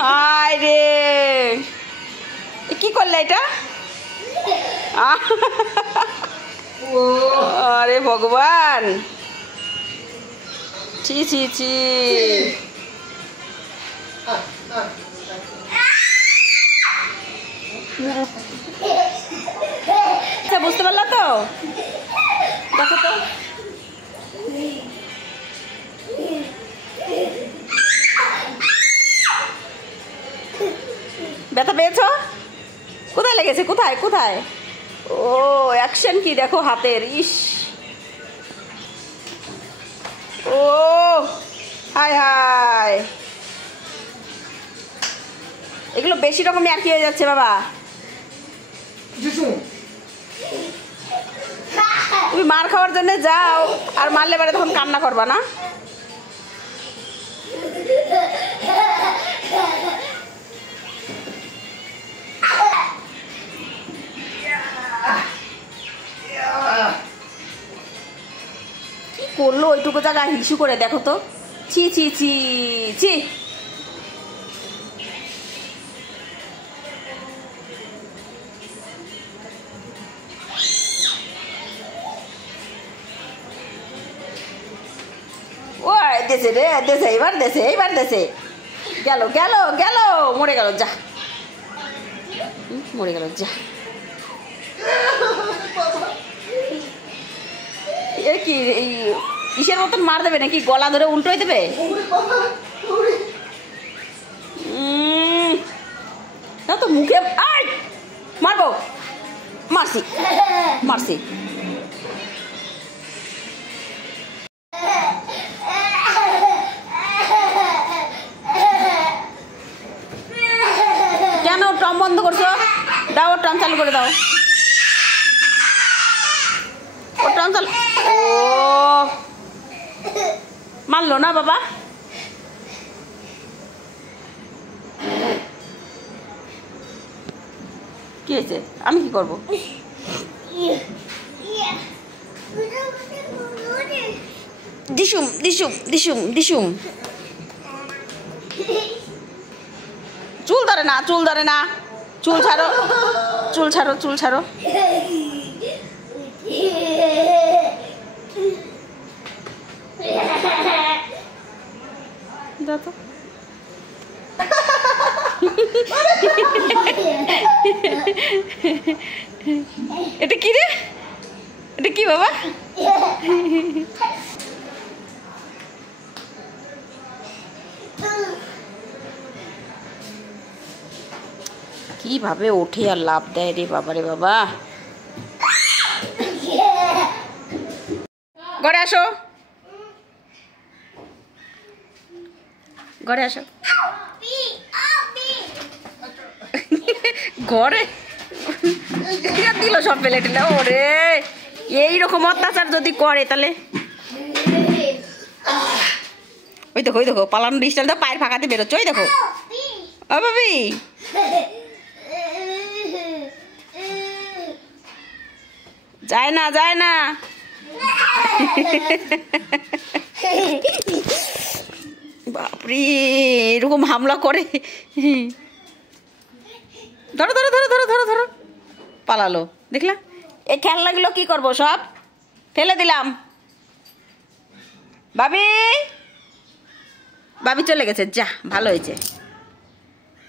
হায় রে, কি করলে এটা? আরে ভগবান, ছি ছি ছি। বুঝতে পারলা তো? দেখো তো, ব্যথা পেয়েছ? কোথায় লেগেছে? কোথায় কোথায়? ও অ্যাকশন কি দেখো হাতের, ইস। ও হায় হায়, এগুলো বেশি রকমই আর কি হয়ে যাচ্ছে বাবা। তুমি মার খাওয়ার জন্য যাও, আর মারলে বারে তখন কান্না করবা না? কি করলো ওইটুকু জায়গা হিসু করে, দেখো তো, ছি ছি ছি ছি। ও দেশে রে, দেশে, এইবার দেশে, এইবার দেশে। গেল গেল গেল, মরে গেল, যা মরে গেল, যা। এ কি ইসের মতন মার দেবে নাকি? গলা ধরে উল্টোই দেবে? তো মুখে মারবো, মারছি মারছি। কেন ট্রাম বন্ধ করছো? দাও, ট্রাম চালু করে দাও। ও ট্রাম চালু। ও মানলো না বাবা। কি হয়েছে? আমি কি করবো? দিশুম দিশুম দিশুম দিশুম। চুল ধরে না, চুল ধরে না, চুল ছাড়ো, চুল ছাড়ো, চুল ছাড়ো। দেখো এটা কি রে? এটা কি বাবা? কিভাবে ওঠে আর লাভ দেয় রে বাবা, রে বাবা। ঘরে আসো, ঘরে আসো। ঘরে দিল সব ফেলে টেলে। ওরে, এইরকম অত্যাচার যদি করে তাহলে ওই দেখো, ওই দেখো পালানো ডিস্টাল, পায়ের ফাঁকাতে বেরোচ্ছে, ওই দেখো। ও ভাবি, যায় না, যায় না। বাপরে, এরকম হামলা করে। ধরো ধরো ধরো ধরো ধরো ধরো, পালালো। দেখলা, এই খেলনাগুলো কি করবো? সব ফেলে দিলাম। ভাবি, ভাবি চলে গেছে, যা ভালো হয়েছে,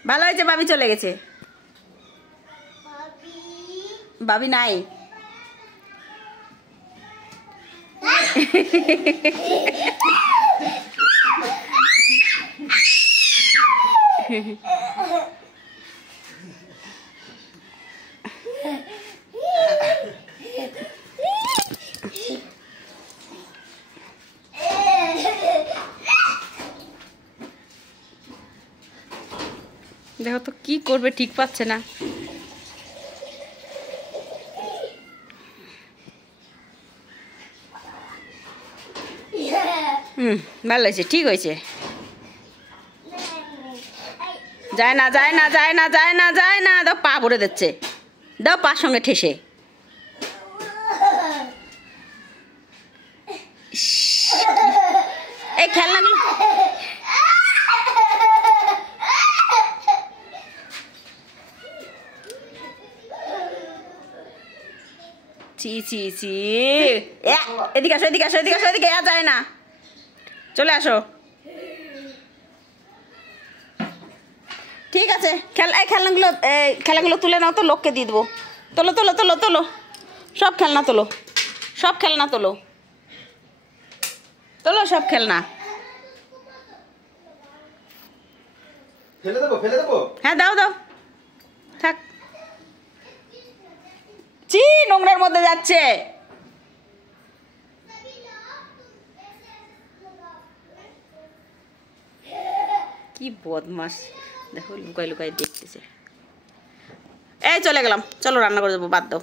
ভালো হয়েছে, ভাবি চলে গেছে। ভাবি নাই। দেখো তো কি করবে, ঠিক পাচ্ছে না। ভালো হয়েছে, ঠিক হয়েছে। যায় না, যায় না, যায় না, যায় না, যায় না। দাও, পা ভরে দিচ্ছে, দাও পার সঙ্গে ঠেসে। এই খেলনাগুলো ছি ছি ছি, এদিকে আসো, এদিকে আসো, এদিকে আসো, এদিকে যায় না, চলে আসো। ঠিক আছে, খেলনাগুলো তুলে নাও তো, লোককে দিয়ে দেবো। তোলো তোলো তোলো তোলো, সব খেলনা তোলো, সব খেলনা তোলো, তোলো সব খেলনা। ফেলে দেবো, ফেলে দেবো। হ্যাঁ দাও দাও, থাক। চি, নোংরার মধ্যে যাচ্ছে। কি বদমাস, দেখো লুকাই লুকাই দেখতেছে। এই চলে গেলাম, চলো রান্না করে দেবো, বাদ দাও।